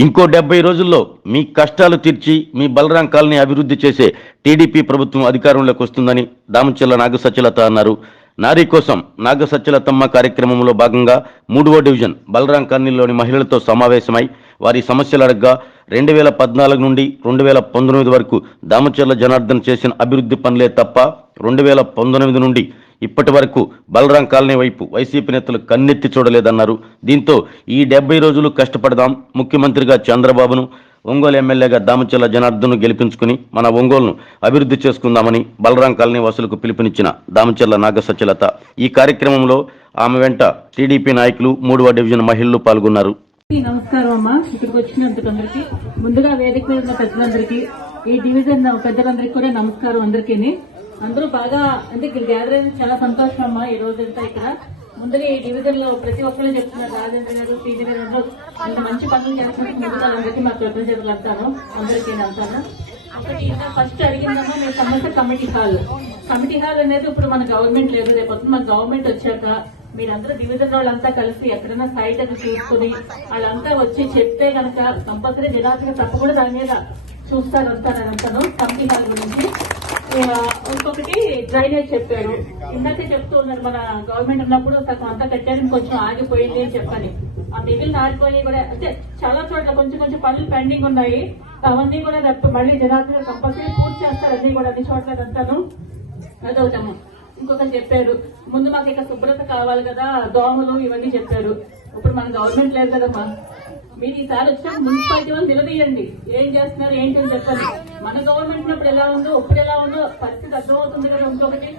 ఇంకో డెబ్బై రోజుల్లో మీ కష్టాలు తీర్చి మీ బలరాం కాలనీ అభివృద్ధి చేసే టీడీపీ ప్రభుత్వం అధికారంలోకి వస్తుందని దామచల్ల నాగసత్యలత అన్నారు. నారీ కోసం నాగసత్యలతమ్మ కార్యక్రమంలో భాగంగా మూడవ డివిజన్ బలరాం కాలనీలోని మహిళలతో సమావేశమై వారి సమస్యలు అడగ్గా రెండు వేల పద్నాలుగు నుండి రెండు వేల పంతొమ్మిది వరకు దామచర్ల జనార్దన్ చేసిన అభివృద్ధి పనులే తప్ప రెండు వేల పంతొమ్మిది నుండి ఇప్పటి వరకు బలరాం కాలనీ వైపు వైసీపీ నేతలు కన్నెత్తి చూడలేదన్నారు. దీంతో ఈ డెబ్బై రోజులు కష్టపడదాం ముఖ్యమంత్రిగా చంద్రబాబును ఒంగోలు ఎమ్మెల్యేగా దామచల్ల జనార్దన్ను గెలిపించుకుని మన ఒంగోలును అభివృద్ధి చేసుకుందామని బలరాం కాలనీ వాసులకు పిలుపునిచ్చిన దామచల్ల నాగ ఈ కార్యక్రమంలో ఆమె వెంట టీడీపీ నాయకులు మూడవ డివిజన్ మహిళలు పాల్గొన్నారు. నమస్కారం అమ్మా. ఇక్కడికి వచ్చినందుకందరికి ముందుగా వేదిక మీద ఉన్న పెద్దలందరికీ ఈ డివిజన్ పెద్దలందరికీ కూడా నమస్కారం అందరికీ అందరూ బాగా అంటే ఇక్కడ గ్యాదర్ అయింది చాలా సంతోషం అమ్మా ఈ రోజంతా ఇక్కడ. ముందుగా ఈ డివిజన్లో ప్రతి ఒక్కరు చెప్తున్నారు రాజేంద్ర గారు పీజీ గారు అందరూ అంత మంచి పనులు చేస్తున్నారు అందరికీ మా కృతజ్ఞతలు అంటాను అందరికీ అంటాను ఒకటి ఇంకా ఫస్ట్ అడిగిందమ్మా మీకు సమస్య కమిటీ హాల్. కమిటీ హాల్ అనేది ఇప్పుడు మన గవర్నమెంట్ లేదు రేపు మన గవర్నమెంట్ వచ్చాక మీరందరూ డివిజన్ వాళ్ళంతా కలిసి ఎక్కడైనా సైట్ అది చూసుకుని వాళ్ళంతా వచ్చి చెప్తే కనుక కంపల్సరీ జనాభా తప్పకుండా దాని మీద చూస్తారు అంటాను కమిటీ హాల్ గురించి ఇంకొకటి డ్రైనేజ్ చెప్పారు. ఇందాకే చెప్తూ ఉన్నారు మన గవర్నమెంట్ ఉన్నప్పుడు సగం అంతా కట్టారు కొంచెం ఆగిపోయింది అని చెప్పని. ఆ మిగిలిన ఆగిపోయి కూడా అంటే చాలా చోట్ల కొంచెం కొంచెం పనులు పెండింగ్ ఉన్నాయి. అవన్నీ కూడా మళ్ళీ జనాభా కంపల్సరీ పూర్తి చేస్తారు అన్ని కూడా అన్ని చోట్ల అంతాను. అదవుతాము ఇంకొకటి చెప్పారు ముందు మాకు ఇక శుభ్రత కావాలి కదా దోమలు ఇవన్నీ చెప్పారు. ఇప్పుడు మన గవర్నమెంట్ లేదు కదమ్మా. మీరు ఈసారి వచ్చిన మున్సిపాలిటీ వాళ్ళు నిలదీయండి. ఏం చేస్తున్నారు ఏంటి అని చెప్పండి. మన గవర్నమెంట్ ఇప్పుడు ఎలా ఉందో ఇప్పుడు ఎలా ఉందో పరిస్థితి అర్థమవుతుంది కదా ఇంకొకటి.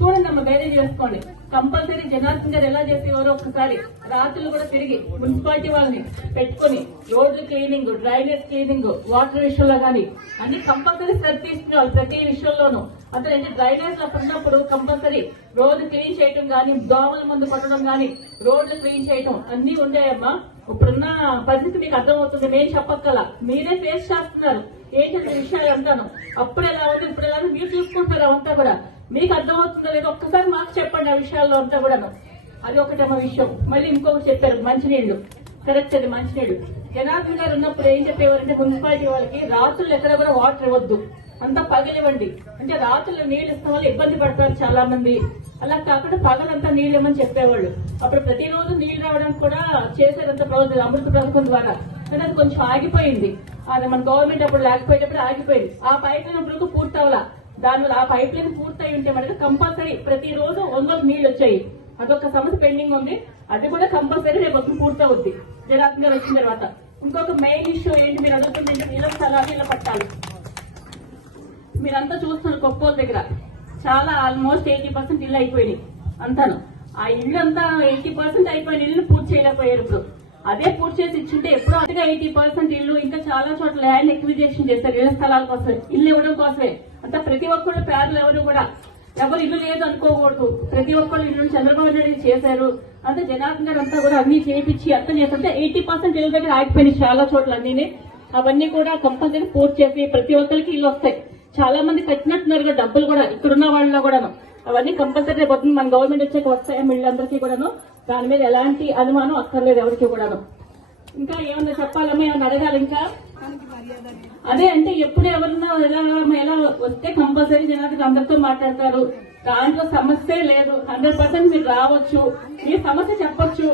చూడండి అమ్మ ధైర్యం చేసుకోండి కంపల్సరీ జనార్దన్ గారు ఎలా చేసేవారో ఒక్కసారి రాత్రులు కూడా తిరిగి మున్సిపాలిటీ వాళ్ళని పెట్టుకొని రోడ్లు క్లీనింగ్ డ్రైనేజ్ క్లీనింగ్ వాటర్ విషయంలో కానీ అన్ని కంపల్సరీ శ్రద్ధ తీసుకునేవాళ్ళు ప్రతి విషయంలోనూ. అతను అంటే డ్రైనేజ్ అప్పుడు ఉన్నప్పుడు కంపల్సరీ రోడ్డు క్లీన్ చేయటం కానీ దోమల ముందు కొట్టడం కానీ రోడ్లు క్లీన్ చేయటం అన్ని ఉండేయమ్మా. ఇప్పుడున్న పరిస్థితి మీకు అర్థమవుతుంది. నేను చెప్పక్కల. మీరే ఫేస్ చేస్తున్నారు. ఏంటంటే విషయాలు అంటాను? అప్పుడు ఎలా ఉంది ఇప్పుడు ఎలా మీరు చూసుకుంటున్నారు అవంతా కూడా. మీకు అర్థమవుతుందో లేదో ఒక్కసారి మాకు చెప్పండి ఆ విషయాల్లో అంతా కూడాను. అది ఒకటేమో విషయం. మళ్ళీ ఇంకొకటి చెప్పారు మంచినీళ్ళు కరెక్ట్ అది మంచినీళ్ళు జనార్దన్ గారు ఉన్నప్పుడు ఏం చెప్పేవారంటే మున్సిపాలిటీ వాళ్ళకి రాత్రులు ఎక్కడ కూడా వాటర్ ఇవ్వద్దు. అంతా పగలివ్వండి. అంటే రాత్రులు నీళ్ళు ఇస్తాం వల్ల ఇబ్బంది పడతారు చాలా మంది అలా కాకుండా పగలంతా నీళ్ళు ఇవ్వమని చెప్పేవాళ్ళు. అప్పుడు ప్రతిరోజు నీళ్ళు రావడానికి కూడా చేసేదంత ప్రభుత్వం అమృత పథకం ద్వారా. కానీ అది కొంచెం ఆగిపోయింది. అది మన గవర్నమెంట్ అప్పుడు లేకపోయేటప్పుడు ఆగిపోయింది. ఆ పైపు లైన్ పూర్తి దానివల్ల ఆ పైప్ లైన్ పూర్తయి ఉంటే మనకి కంపల్సరీ ప్రతిరోజు ఒంగోలు నీళ్ళు వచ్చాయి. అదొక సమస్య పెండింగ్ ఉంది. అది కూడా కంపల్సరీ రేపు పూర్తవుద్ది. పూర్తి గారు వచ్చిన తర్వాత. ఇంకొక మెయిన్ ఇష్యూ ఏంటి మీరు అడుగుతుంది నీళ్ళ స్థలాలు ఇలా పట్టాలి. మీరంతా చూస్తున్నారు కొప్పోల దగ్గర. చాలా ఆల్మోస్ట్ ఎయిటీ పర్సెంట్ ఇల్లు అయిపోయినాయి అంతాను. ఆ ఇల్లు అంతా ఎయిటీ పర్సెంట్ అయిపోయిన ఇల్లు పూర్తి చేయలేకపోయారు ఇప్పుడు. అదే పూర్తి చేసి ఇచ్చింటే ఎప్పుడో అంతగా ఎయిటీ పర్సెంట్ ఇల్లు ఇంకా చాలా చోట్ల ల్యాండ్ ఎక్విజేషన్ చేస్తారు. ఇళ్ళ స్థలాల కోసం ఇల్లు ఇవ్వడం కోసమే. అంత ప్రతి ఒక్కళ్ళు పేర్లు ఎవరు కూడా. ఎవరు ఇల్లు లేదు అనుకోకూడదు. ప్రతి ఒక్కళ్ళు ఇల్లు చంద్రబాబు నాయుడు చేశారు. అంతే జనార్దన్ గారు అంతా కూడా అన్ని చేపించి అంతా చేస్తుంటే ఎయిటీ పర్సెంట్ ఇల్లు దగ్గర ఆగిపోయినాయి చాలా చోట్ల అన్నీ అవన్నీ కూడా కంపల్సరీ పూర్తి చేసి ప్రతి ఒక్కరికి ఇల్లు వస్తాయి. చాలా మంది కట్టినట్టున్నారు కదా డబ్బులు కూడా ఇక్కడున్న వాళ్ళలో కూడాను. అవన్నీ కంపల్సరీ పోతుంది పొద్దున్న మన గవర్నమెంట్ వచ్చాక వస్తాయి వీళ్ళందరికీ కూడాను. దాని మీద ఎలాంటి అనుమానం అక్కర్లేదు ఎవరికి కూడాను. ఇంకా ఏమన్నా చెప్పాలమ్మా? ఏమన్నా అడగాలి ఇంకా? అదే అంటే ఎప్పుడు ఎవరన్నా ఎలా ఎలా వస్తే కంపల్సరీ జనానికి అందరితో మాట్లాడతారు. దాంట్లో సమస్య లేదు. హండ్రెడ్ పర్సెంట్ మీరు రావచ్చు. మీ సమస్య చెప్పచ్చు.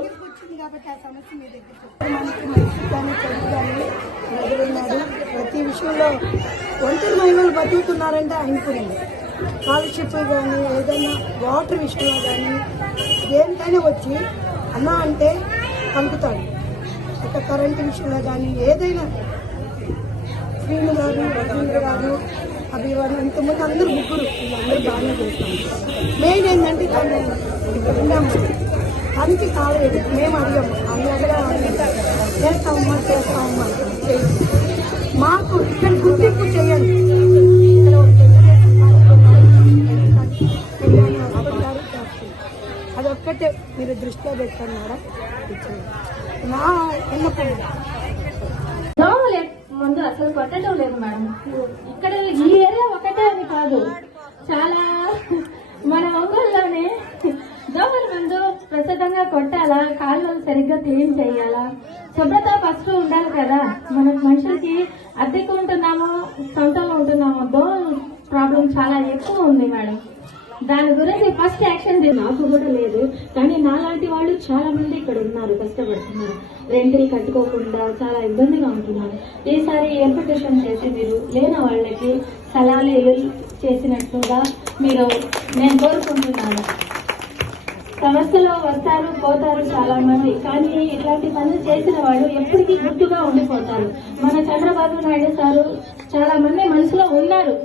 ప్రతి విషయంలో ఒంటరి మహిళలు బతుకుతున్నారంటే అనుకునేది స్కాలర్షిప్ కానీ ఏదైనా వాటర్ విషయంలో కానీ దేనికైనా వచ్చి అన్నా అంటే పలుకుతాడు ఒక కరెంట్ విషయంలో కానీ ఏదైనా శ్రీను గారు రవీంద్ర గారు అభివారు ఇంతమంది అందరూ ముగ్గురు వీళ్ళందరూ బాగానే చేస్తాం మెయిన్ ఏంటంటే తను ఇక్కడ ఉన్నాము. తనకి కాలేదు మేము అడిగాము. అన్ని అడగా చేస్తామమ్మా చేస్తామమ్మా. మాకు ఇక్కడ గుర్తింపు చేయండి. అదొక్కటే. మీరు దృష్టిలో పెట్టుకున్నారా? మేడం ముందు అసలు కొట్టడం లేదు మేడం. ఇక్కడ ఈ ఏరియా ఒకటే అని కాదు. చాలా మన ఒంగోలులోనే దోమల మందు ప్రస్తుతంగా కొట్టాలా? కాలువలు సరిగ్గా క్లీన్ చేయాలా? శుభ్రత ఫస్ట్ ఉండాలి కదా. మన మనుషులకి అద్దెకు ఉంటున్నామో సొంతంలో ఉంటున్నామో దోమల ప్రాబ్లం చాలా ఎక్కువ ఉంది మేడం. దాని గురించి ఫస్ట్ యాక్షన్ నాకు కూడా లేదు. కానీ నాలాంటి వాళ్ళు చాలా మంది ఇక్కడ ఉన్నారు కష్టపడుతున్నారు. రెంట్లు కట్టుకోకుండా చాలా ఇబ్బందిగా ఉంటున్నారు. ఈసారి ఎన్పిటేషన్ చేసి మీరు లేని వాళ్ళకి సలాలు ఇల్లు చేసినట్టుగా మీరు నేను కోరుకుంటున్నాను. సమస్యలో వస్తారు పోతారు చాలా మంది కానీ ఇట్లాంటి పనులు చేసిన వాళ్ళు ఎప్పటికీ గుర్తుగా ఉండిపోతారు. మన చంద్రబాబు నాయుడు సారు చాలా మంది మనసులో ఉన్నారు.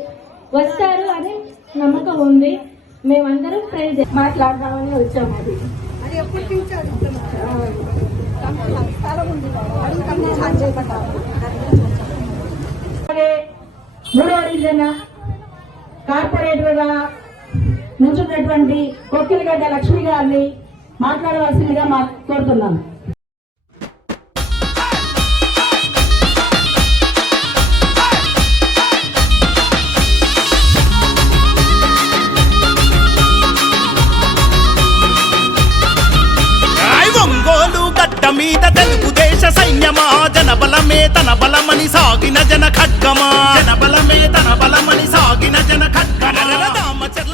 వస్తారు అని నమ్మకం ఉంది. మేమందరం ట్రై మాట్లాడదామని వచ్చాము అది. అది ఎప్పటి నుంచి మూడవ డివిజన్ కార్పొరేటర్గా నుంచున్నటువంటి కొక్కిలిగడ్డ లక్ష్మి గారిని మాట్లాడవలసిందిగా మా కోరుతున్నాను. మీద తెలుగు దేశ సైన్యమా? జన బలమే తన బలమని సాగిన జన ఖడ్గమా? జన బలమే తన బలమని సాగిన జన ఖడ్గ